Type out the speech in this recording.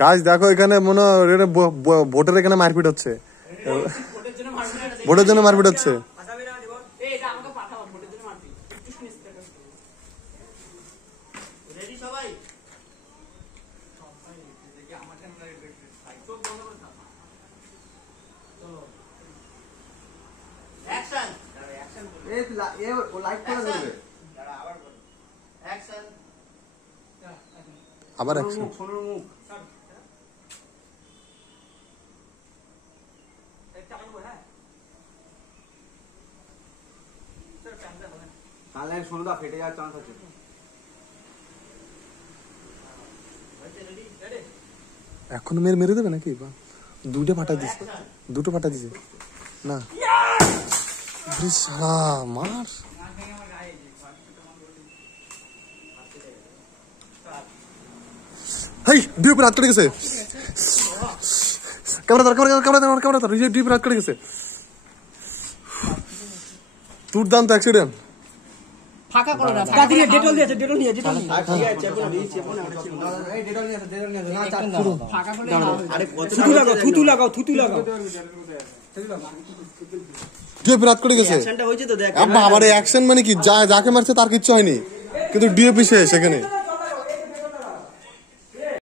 গাছ দেখো এখানে মনে ভোটের এখানে মারপিট হচ্ছে, ভোটের জন্য মারপিট হচ্ছে। আবার অ্যাকশন। ফেটে যাওয়ার চান্স আছে। এখন মেরে দেবে নাকি? দুটো ফাটা দিছে, না মার। হাই ডিপ রাত করে গেছে, ক্যামেরা ডিপ রাত করে গেছে। দুর্দান্ত অ্যাক্সিডেন্ট। ফাঁকা করে না, ফাঁকা দিয়ে ডেটল দিয়েছে, ডেটল নিয়ে ঠিক আছে এই ডেটল নিয়ে না চাপ পুরো ফাঁকা করে না। আরে থুতু লাগাও ডিপ রাত করে গেছে। অ্যাকশনটা হইছে তো দেখ। আবার অ্যাকশন মানে কি, যাকে মারছে তার কিচ্ছু হয়নি, কিন্তু ডিএপি শেষ এখানে।